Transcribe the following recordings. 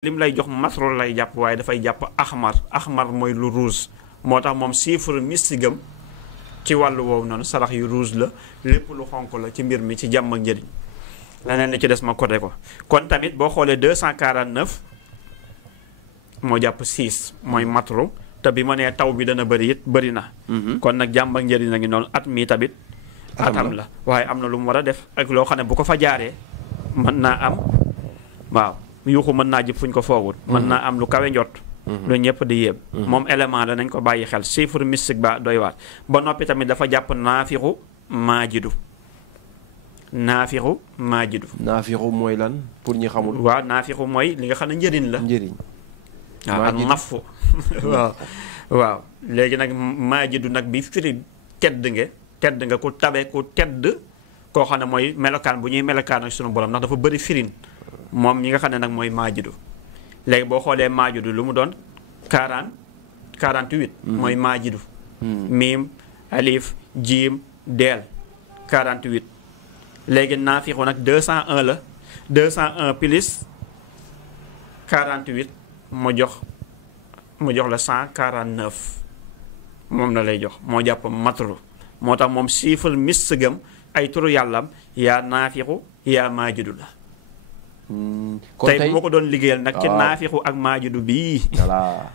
lim lay jox masrol lay jàpp waaye dafay jàpp axmar mooy lu rouge moo tax moom chiffre mystique am ci wàllu woowu noonu sarax yu rouge la lépp lu xonk la ci mbir mi ci jàmm ak njëriñ leneen li ci des ma côté ko kon tamit boo xoolee 249 moo jàpp 6 mooy matru te bi ma nee taw bi dana bëri it bëri na kon nag jàmm ak njëriñ la ngi noonu at mi tamit atam la waaye am na lu mu war a def ak loo xam ne bu ko fa jaaree mën naa am waaw yuuxu mën naa jëp fu ñu ko foogul mën naa am lu kawe njot lu ñëpp di yéem moom élément la nañ ko bàyyi xel chiffre mystique ba doy waat ba noppi tamit dafa jàpp naafixu maajidu naafixu mooy lan pour ñi xamul waaw naafixu mooy li nga xam ne njëriñ la waaw ak nafu waaw léegi nag maajidu nag bi firi tedd nga ku tabe ku tedd koo xam ne mooy melokaan bu ñuy melokaan ak sunu borom ndax dafa bëri firin moom ñi nga xam ne nag mooy maajidu léegi boo xoolee maajidu lu mu doon 48 mooy maajidu miim alif jiim deel 48 léegi naafixu nag 201 la 201 plus 48 mu jox la 149 moom la lay jox moo jàpp matru moo tax moom chiffre mystigam ay turu yàllam yaa naafixu yaa maajidu la tey bu ma ko doon liggéeyal nag ci naafixu ak maajidu bii waaw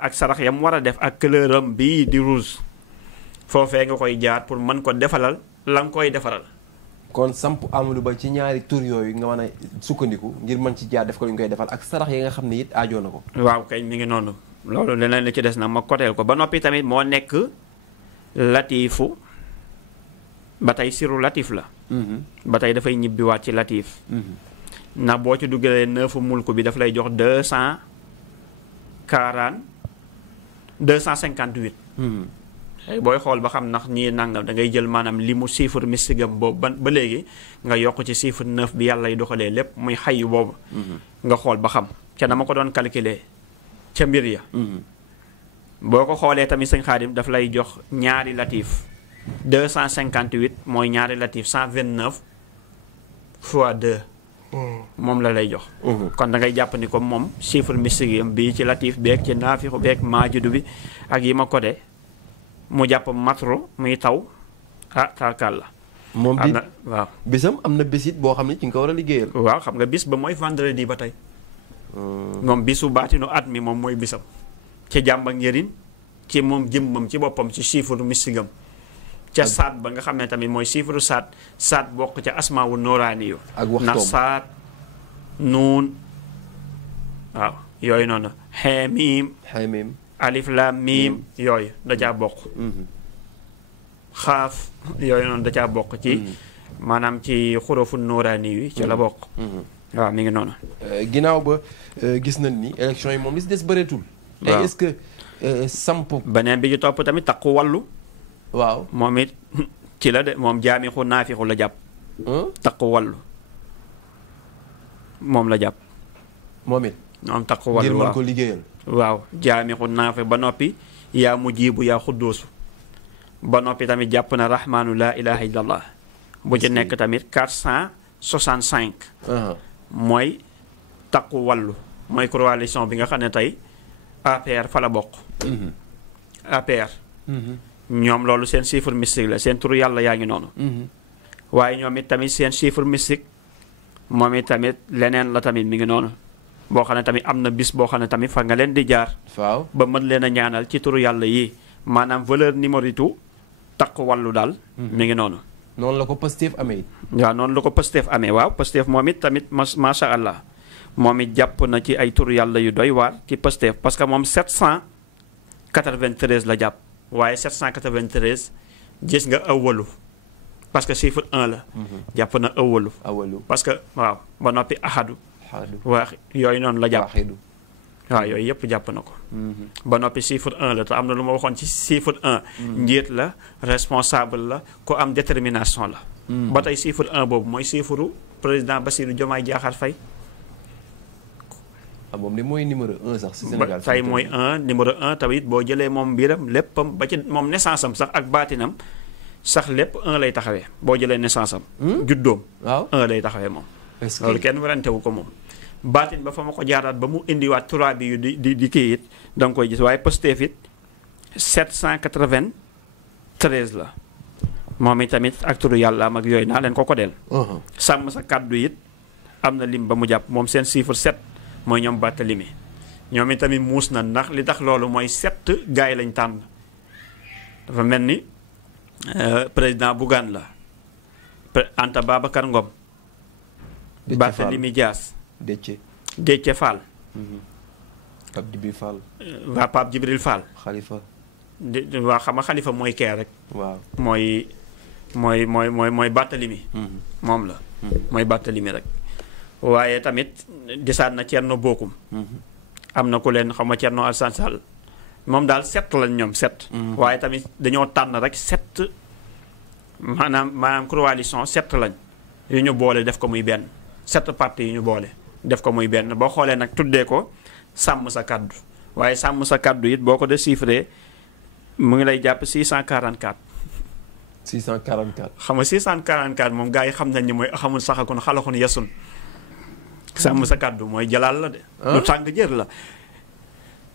ak sarax yam war a def ak couleuram bii di rouge foofee nga koy jaar pour mën ko defalal la nga koy defaral kon samp Amadou Ba ci ñaari tur yooyu nga mën a sukkandiku ngir mën ci jaar def ko lu ñu koy defal ak sarax yi nga xam ne it aajoo na ko waaw kay mi ngi noonu loolu leneen li ci des nag ma koteel ko ba noppi tamit moo nekk latifu ba tey siru latif la ba tey dafay ñibbiwaat ci latif ndax boo ci duggalee 9 mulku bi daf lay jox 258 booy xool ba xam ndax ñii nangam da ngay jël maanaam li mu chiffre mystique am boobu ba léegi nga yokk ci chiffre 9 bi yàlla lay doxalee lépp muy xayu boobu nga xool ba xam ca dama ko doon calculer ca mbir ya boo ko xoolee tamit sëñ Xaadim daf lay jox ñaari latif 258 mooy ñaari latif 129 fois 2 moom la lay jox kon da ngay jàpp ni comme moom chiffre mystique yam bii ci latif beeg ci naafixu beeg maajidu bi ak yi ma codé mu jàpp matru muy taw tarkal la moom am na waaw bisam am na bisit boo xam ne ci nga ko war a liggéeyal waaw xam nga bis ba mooy vendredi ba tey moom bisu baatinu at mi moom mooy bisam ci jàmm ak njëriñ ci moom jëmmam ci boppam ci chiffre mystique am ca saat ba nga xam ne tamit mooy chiffre saat bokk ca asmaawu nooraani yu ndax saat nuun waaw yooyu noonu xeemiim alif laam miim yooyu da caa bokk xaaf yooyu noonu da caa bokk ci maanaam ci xurufu nooraani yi ci la bokk waaw mi ngi noonu ginnaaw ba gis nañ ni élection yi moom li si des bëreetul tey est-ce que samp beneen bi ci topp tamit takku wàllu waaw moom it ci la de moom jaamixu naafixu la jàpp takku wàllu moom la jàpp moom it moom takku wàllu ngir mën ko liggéeyal waaw jaamixu naafi ba noppi yaa mujibu yaa xuddoosu ba noppi tamit jàpp na rahmaanu laa ilaha illallah bu ci nekk tamit 465 mooy takku wàllu mooy coalition bi nga xam ne tey APR fa la bokk APR ñoom loolu seen chiffre mystique la seen turu yàlla yaa ngi noonu waaye ñoom it tamit seen chiffre mystique moom it tamit leneen la tamit mi ngi noonu boo xam ne tamit am na bis boo xam ne tamit fa nga leen di jaar waaw ba mën leen a ñaanal ci turu yàlla yi maanaam valeur numérique takk wàllu daal mi ngi noonu noonu la ko Pastef amee waaw noonu la ko Pastef amee waaw Pastef moom it tamit macha allah moom it jàpp na ci ay turu yàlla yu doy waar ci Pastef parce que moom 793 la jàpp waaye 793 gis nga awalu parce que chiffre 1 la jàpp na awalu parce que waaw ba noppi ahadu waa yooyu noonu la jàpp waaw yooyu yëpp jàpp na ko ba noppi chiffre 1 la te am na lu ma waxoon ci chiffre 1 njiit la responsable la ku am détermination la ba tey chiffre 1 boobu mooy chiffre président Bassirou Diomaye Diakhar Faye moom ni mooy numéro 1 sax ci Sénégal tey mooy numéro 1 tamit boo jëlee moom mbiram léppam ba ci moom naissance am sax ak baatinam sax lépp 1 lay taxawee boo jëlee naissance am juddoom 1 lay taxawee moom loolu kenn warantewu ko moom baatin ba fa ma ko jaaraat ba mu indiwaat trois bi yu di kii it da nga koy gis waaye Pastef it 793 la moom itamit ak turu yàlla am ak yooyu naa leen ko del sàmm sa kàddu it am na lim ba mu jàpp moom seen chiffre 7 mooy ñoom Barthélemy ñoom itamit muus na ndax li tax loolu mooy 7 gars yi lañ tànn dafa mel ni président Bougane la Anta Babacar Ngom Barthélemy Dias Déthié Fall Pape Djibril Fall waa Pape Djibril Fall Khalifa waa xam nga Khalifa mooy kee rek waaw mooy Barthélemy moom la mooy Barthélemy rek waaye tamit gisaat na Thierno Bocoum am na ku leen xam nga Thierno Alassane Sall moom daal 7 lañ ñoom 7 waaye tamit dañoo tànn rek 7 maanaam coalition 7 lañ yu ñu boole def ko muy benn 7 partis yu ñu boole def ko muy benn boo xoolee nag tuddee ko sàmm sa kàddu waaye sàmm sa kàddu it boo ko déchiffré mu ngi lay jàpp 644 644 xam nga 644 moom gars yi xam nañ ni mooy xamul saxakun xalaxun yesun sàmm sa kàddu mooy jalaal la de lu tàng jër la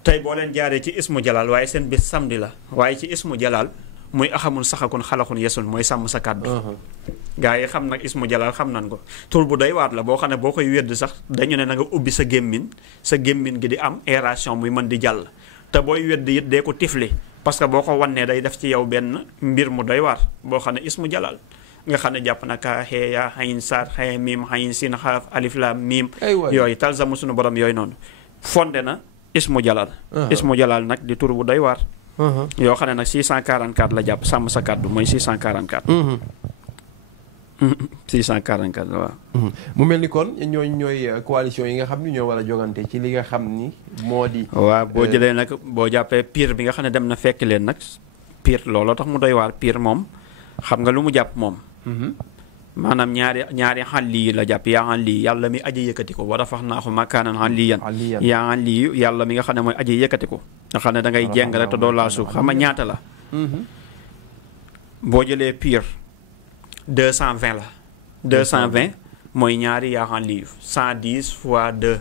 tey boo leen jaaree ci ismu jalaal waaye seen bis samedi la waaye ci ismu jalaal muy axamul saxakun xalaxun yesun mooy sàmm sa kàddu gaa yi xam nag ismu jalaal xam nan ko tur bu doy waat la boo xam ne boo koy wedd sax dañu ne na nga ubbi sa gémmin gi di am aération muy mën di jàll te booy wedd it dee ko tifli parce que boo ko wannee day def ci yow benn mbir mu doy waar boo xam ne ismu jalaal nga xam ne jàpp na ka xee yaa xayin saat xaye miim xayin sin xaaf alif laam miim yooyu talzamu suñu borom yooyu noonu fonde na ismu jalaal ismu jalaal nag di tur bu doy waar yoo xam ne nag 644 la jàpp sàmm sa kàddu mooy 644 644 waaw mu mel ni kon ñooy coalition yi nga xam ni ñoo war a jogante ci li nga xam ni moo di waaw boo jëlee nag boo jàppee pire bi nga xam ne dem na fekk leen nag pire looloo tax mu doy waar pire moom xam nga lu mu jàpp moom maanaam ñaari xal lii la jàpp yaa xal lii yàlla mi aji yëkkati ko war a fax naaxu makaanan xal lii yan yaa xal lii yàlla mi nga xam ne mooy aji yëkkati ko nga xam ne da ngay jeng rek te doo laa suuf xam nga ñaata la boo jëlee pire 220 la 220 mooy ñaari yaa xal lii 110 fois 2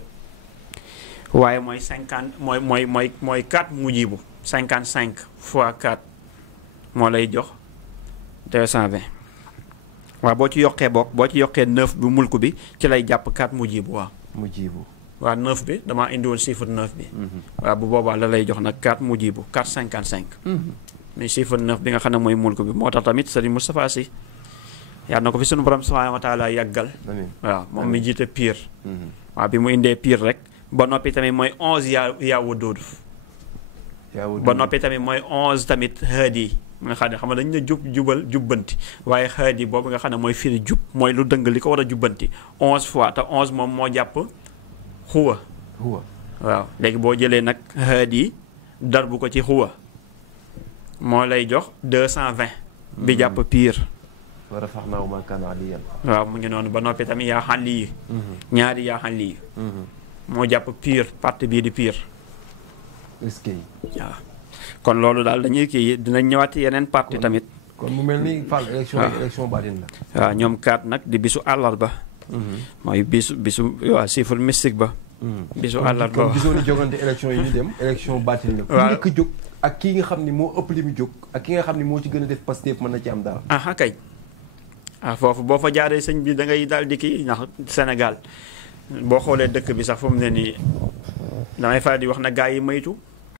waaye mooy 50 mooy 4 mujibu 55 fois 4 moo lay jox 220 waaw boo ci yokkee 9 bi mulku bi ci lay jàpp 4 mujibu waaw waaw 9 bi damaa indi woon chiffre 9 bi waaw bu boobaa la lay jox nag 4 mujibu 455 mais chiffre 9 bi nga xam ne mooy mulku bi moo tax tamit Serigne Moustapha Sy yàlla na ko fi sunu borom subhanahu wa taala yàggal waaw moom mi jiite pire waaw bi mu indee pire rek ba noppi tamit mooy 11 yaa wadoodu ba noppi tamit mooy 11 tamit haadi nga xam ne dañu ne jubbanti waaye haadi boobu nga xam ne mooy firi jub mooy lu dëng li ko war a jubbanti 11 fois te 11 moom moo jàpp xuwa waaw léegi boo jëlee nag haadi darbu ko ci xuwa moo lay jox 220 bi jàpp pire waaw mu ngi noonu ba noppi tamit yaa xan lii ñaari yaa xan lii moo jàpp pire parti bii di pire waaw kon loolu daal dañuy kii dinañ ñëwaat ci yeneen parti tamit kon mu mel ni Fall élection baatin la waaw ñoom 4 nag di bisu àllarba mooy bisu waaw chiffre mystique ba bisu àllarba kon gisoon jogante élection yi ñu dem élection baatin la ku njëkk a jóg ak kii nga xam ni moo ëpp li mu jóg ak ki nga xam ni moo ci gën a def Pastef mën na ci am dara kay foofu boo fa jaaree sëñ bi da ngay daal di kii ndax Sénégal boo xoolee dëkk bi sax fu mu ne nii damay faral di wax na gaa yi maytu